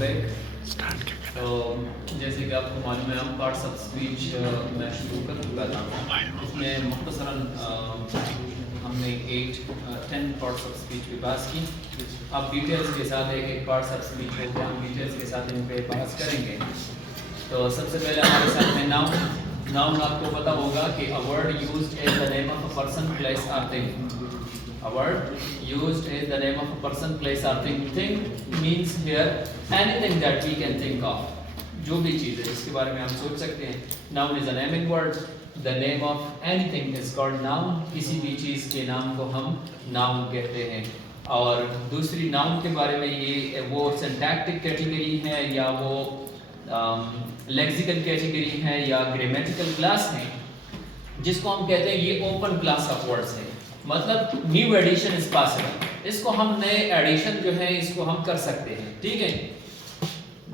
Back. तो जैसे कि आपको मालूम है हम पार्ट्स ऑफ स्पीच मैं शुरू कर चुका था। इसमें मुख्तसरन हमने 10 पार्ट्स ऑफ स्पीच पे बात की। अब डिटेल्स के साथ एक पार्ट्स ऑफ स्पीच को हम डिटेल्स के साथ इन पे बात करेंगे। तो सबसे पहले हमारे साथ में नाउन आपको पता होगा कि a word used as the name of a person, place और thing. A word used is the name of a person, place or thing. Thing means here anything that we can think of. जो भी चीज़ है जिसके बारे में हम सोच सकते हैं। Noun is a naming word. The name of anything is called noun. किसी भी चीज़ के नाम को हम noun कहते हैं। और दूसरी noun के बारे में ये वो syntactic category है या वो lexical category है या grammatical class है, जिसको हम कहते हैं ये open class of words है। मतलब न्यू एडिशन इज पॉसिबल। इसको हम नए एडिशन जो है इसको हम कर सकते हैं, ठीक है।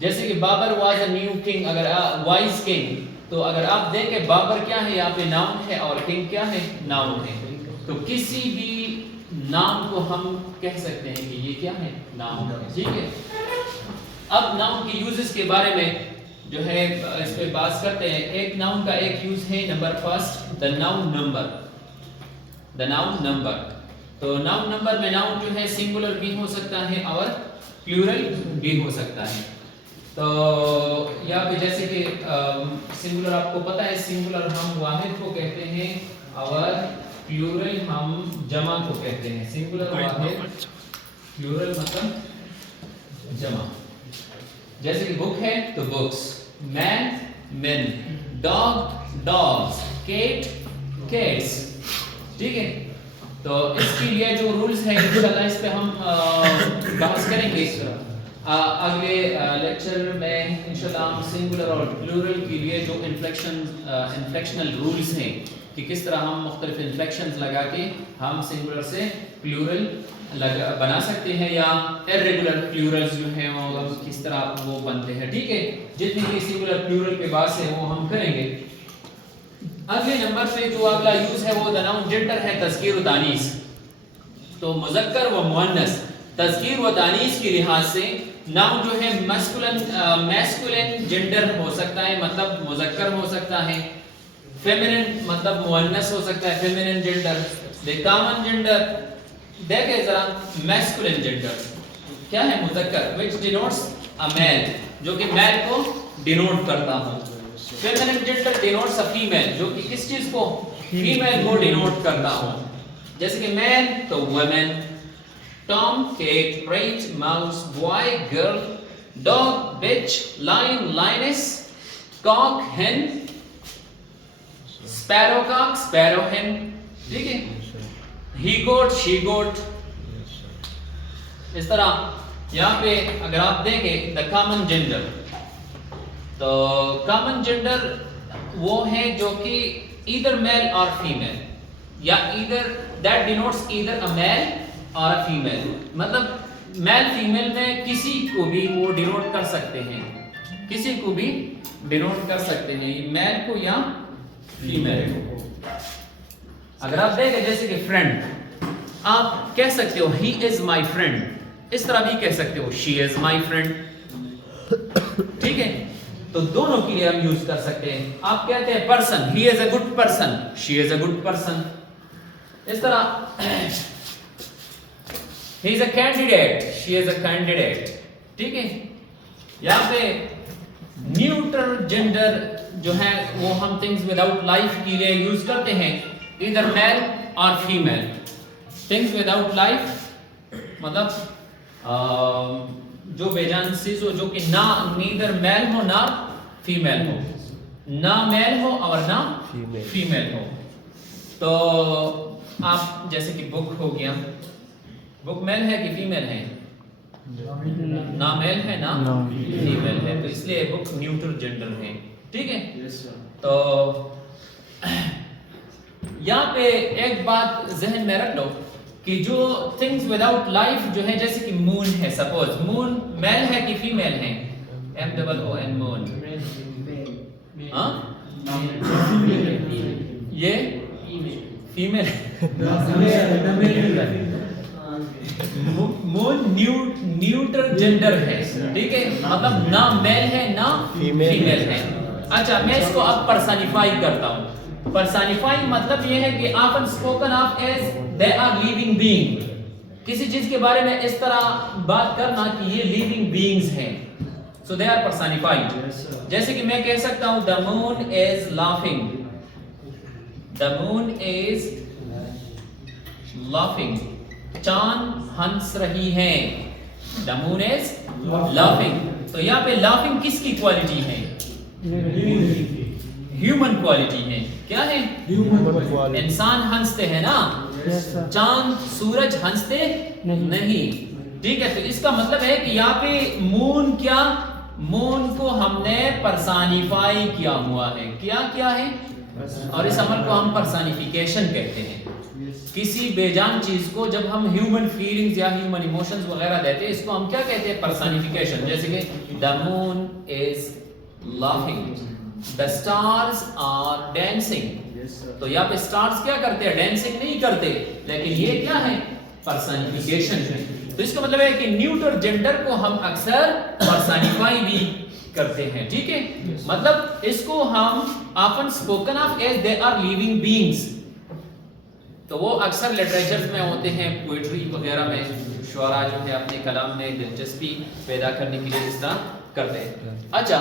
जैसे कि Babur was a new king, अगर वाइज किंग, तो अगर आप देखें बाबर क्या है यहाँ पे नाउन है और किंग क्या है, नाउन है। तो किसी भी नाम को हम कह सकते हैं कि ये क्या है, नाउन है, ठीक है। अब नाउन के यूजेस के बारे में जो है इस पे बात करते हैं। एक नाउन का एक यूज है number first, the noun number. The noun number, तो नाउन नंबर में नाउन जो है सिंगुलर भी हो सकता है और प्लूरल भी हो सकता है। तो यहाँ पे जैसे कि सिंगुलर आपको पता है, सिंगुलर हम वाहिद को कहते हैं और प्लूरल हम जमा को कहते हैं। सिंगुलर वाहिद, प्लूरल मतलब जमा। जैसे कि बुक है तो books, man men, dog dogs, cat cats, ठीक है। तो इसके लिए जो रूल्स हैं इंशाल्लाह इस पे हम बहस करेंगे अगले लेक्चर में इंशाल्लाह। हम सिंगुलर और प्लूरल के लिए जो इन्फ्लेक्शनल रूल्स हैं कि किस तरह हम मुख्तलिफ इन्फ्लेक्शंस लगा के हम सिंगुलर से प्लूरल बना सकते हैं या इर्रेगुलर प्लूरल्स जो हैं वो किस तरह वो बनते हैं, ठीक है। जितनी भी सिंगुलर प्लूरल के बात है वो हम करेंगे। अगले नंबर पे जो अगला यूज है वो द नाउन जेंडर है, तज़कीर व तानीस। तो मुज़क्कर व मुअन्नस, तज़कीर व तानीस के लिहाज से नाउन जो है मैस्कुलिन जेंडर हो सकता है, मतलब मुज़क्कर हो सकता है। फेमिनिन मतलब मुअन्नस हो सकता है, feminine gender. The common gender, देखें जरा मैस्कुलिन जेंडर क्या है, मुज़क्कर, व्हिच डिनोट्स अ मेल, जो कि मेल को डिनोट करता हो। Feminine gender denotes a female, जो कि किस चीज को, फीमेल को डिनोट करता हो। जैसे कि मैन तो women, tom cat, rat mouse, boy girl, dog bitch, lion lioness, cock hen, sparrow cock sparrow hen, ठीक है। He goat she goat. इस तरह यहाँ पे अगर आप देखें द कॉमन जेंडर, तो कॉमन जेंडर वो है जो कि ईदर मेल और फीमेल, या either that denotes either a male और अ फीमेल, मतलब मेल फीमेल में किसी को भी वो डिनोट कर सकते हैं, किसी को भी डिनोट कर सकते हैं, मेल को या फीमेल को। अगर आप देखें जैसे कि फ्रेंड, आप कह सकते हो ही इज माई फ्रेंड, इस तरह भी कह सकते हो शी इज माई फ्रेंड, ठीक है। तो दोनों के लिए हम यूज कर सकते हैं। आप कहते हैं person, he is a good person, she is a good person. इस तरह he is a candidate, she is a candidate, ठीक है। यहाँ पे न्यूट्रल जेंडर जो है वो हम थिंग्स विदाउट लाइफ के लिए यूज करते हैं, इधर मेल और फीमेल। थिंग्स विदाउट लाइफ मतलब जो बेजान चीज हो, जो कि ना नीदर मेल हो ना फीमेल हो, ना मेल हो और ना फीमेल हो। तो आप जैसे कि बुक हो गया, बुक मेल है कि फीमेल है, ना मेल है ना फीमेल है, तो इसलिए बुक न्यूट्रल जेंडर है, ठीक है। तो यहाँ पे एक बात जहन में रख लो कि जो थिंग्स विदाउट लाइफ जो है, जैसे कि मून है, सपोज मून मेल है कि फीमेल है, MOON मून, हाँ ये फीमेल मून न्यूट्रल जेंडर है, ठीक है, मतलब ना मेल है ना फीमेल है। अच्छा, मैं इसको अब पर्सनिफाई करता हूँ। पर्सनिफाई मतलब ये है कि often spoken of as they are living being, किसी चीज के बारे में इस तरह बात करना कि ये लिविंग बीइंग्स हैं, सो दे आर पर्सनिफाइड। जैसे कि मैं कह सकता हूँ the moon is laughing, the moon is laughing, चांद हंस रही है, द मून इज लाफिंग। तो यहाँ पे लाफिंग किसकी क्वालिटी है? ह्यूमन क्वालिटी है। क्या है? इंसान हंसते हैं ना, चांद सूरज हंसते नहीं। ठीक है, तो इसका मतलब है कि यहाँ पे मून, क्या मून को हमने पर्सनिफाई किया हुआ है। क्या है? और इस अमल को हम पर्सनिफिकेशन कहते हैं। किसी बेजान चीज को जब हम ह्यूमन फीलिंग्स या ह्यूमन इमोशंस वगैरह देते हैं, इसको हम क्या कहते हैं? पर्सनिफिकेशन। जैसे कि the moon is laughing, the stars are dancing. तो यहाँ पे स्टार्स क्या करते हैं? डांसिंग नहीं करते, लेकिन ये क्या है? पर्सनिफिकेशन है। तो इसका मतलब है कि न्यूट्रल जेंडर को हम अक्सर पर्सनिफाई भी करते हैं। ठीक है, मतलब इसको हम often spoken of as they are living beings. तो वो अक्सर लिटरेचर में होते हैं, पोइट्री वगैरह में शुअरा जो है अपने कलाम में दिलचस्पी पैदा करने के लिए इस तरह करते हैं। अच्छा,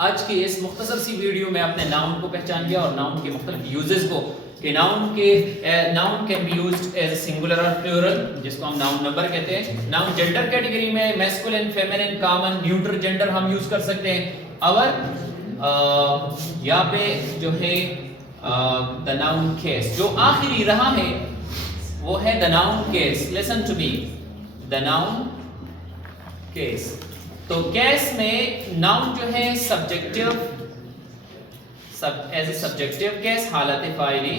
आज की इस मुख्तसर सी वीडियो में अपने नाउन को पहचान गया और नाउन के मुख्तलिफ यूजेस को, कि noun can be used as singular और प्लूरल, जिसको हम नाउन नंबर कहते हैं। नाउन जेंडर कैटेगरी में masculine, feminine, common, neutral gender हम यूज कर सकते हैं। और यहाँ पे जो है द नाउन केस, जो आखिरी रहा है वो है the noun case. Listen to me, the noun case. तो केस में नाउन जो है subjective, as a subjective case, हालत फाइली,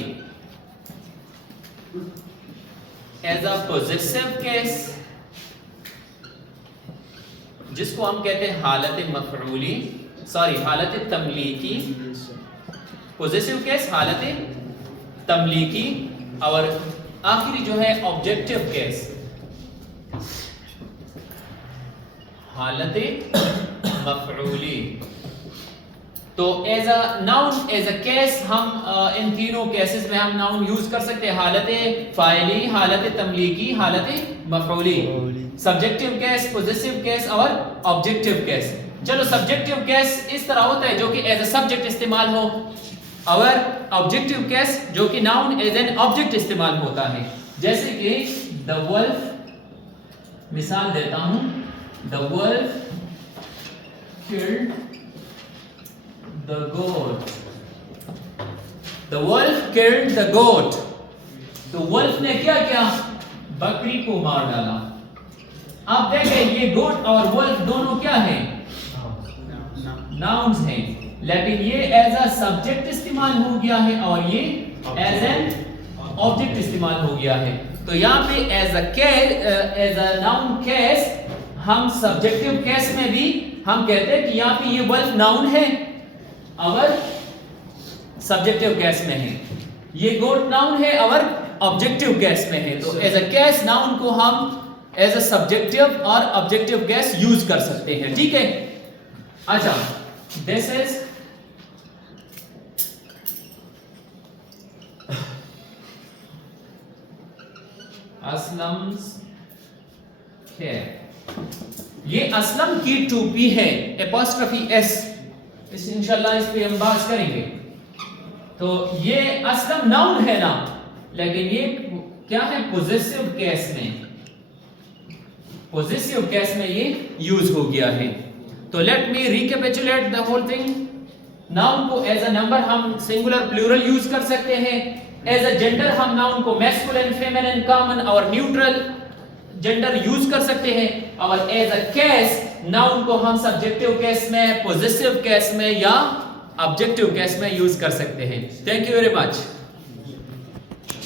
एज अ पोजेसिव केस, जिसको हम कहते हैं हालत मफरूली, हालत तमलीकी। पोजेसिव केस, हालत तमलीकी। और आखिरी जो है ऑब्जेक्टिव केस, हालत मफरूली। तो as a noun, as a case, हम इन तीनों केसेस में हम नाउन यूज कर सकते हैं, हालत फाइली, हालत तमलीकी, हालत मफरूली। सब्जेक्टिव केस, पोजेसिव केस और ऑब्जेक्टिव केस। चलो, सब्जेक्टिव केस इस तरह होता है जो कि एज अ सब्जेक्ट इस्तेमाल हो, और ऑब्जेक्टिव केस जो कि नाउन एज एन ऑब्जेक्ट इस्तेमाल होता है। जैसे कि द वुल्फ, मिसाल देता हूं, the wolf killed the goat, the wolf killed the goat. तो वुल्फ ने क्या किया? बकरी को मार डाला। आप देखें, ये गोट और वुल्फ दोनों क्या हैं? नाउन्स हैं, लेकिन ये एज अ सब्जेक्ट इस्तेमाल हो गया है और ये एज एन ऑब्जेक्ट इस्तेमाल हो गया है। तो यहाँ पे एज अ नाउन केस, हम सब्जेक्टिव केस में भी हम कहते हैं कि यहाँ पे ये वुल्फ नाउन है और सब्जेक्टिव केस में है, ये गोट नाउन है और ऑब्जेक्टिव केस में है। तो एज अ केस नाउन को हम एज अ सब्जेक्टिव और ऑब्जेक्टिव केस यूज कर सकते हैं। ठीक है, अच्छा, दिस इज असलम्स कैप। ये असलम की टोपी है, एपोस्ट्रोफी एस, इस इंशाल्लाह इस पे हम बात करेंगे। तो ये असलम नाउन है ना, लेकिन ये क्या है? पोजेसिव केस में, पोजेसिव केस में ये यूज हो गया है। तो let me recapitulate the whole thing. Noun को एज अ नंबर हम सिंगुलर, प्लूरल यूज कर सकते हैं। एज अ जेंडर हम नाउन को मैस्कुलिन, फेमिनिन, कॉमन और न्यूट्रल जेंडर यूज कर सकते हैं। और एज अ केस नाउन को हम सब्जेक्टिव केस में, पोजेसिव केस में या ऑब्जेक्टिव केस में यूज कर सकते हैं। Thank you very much.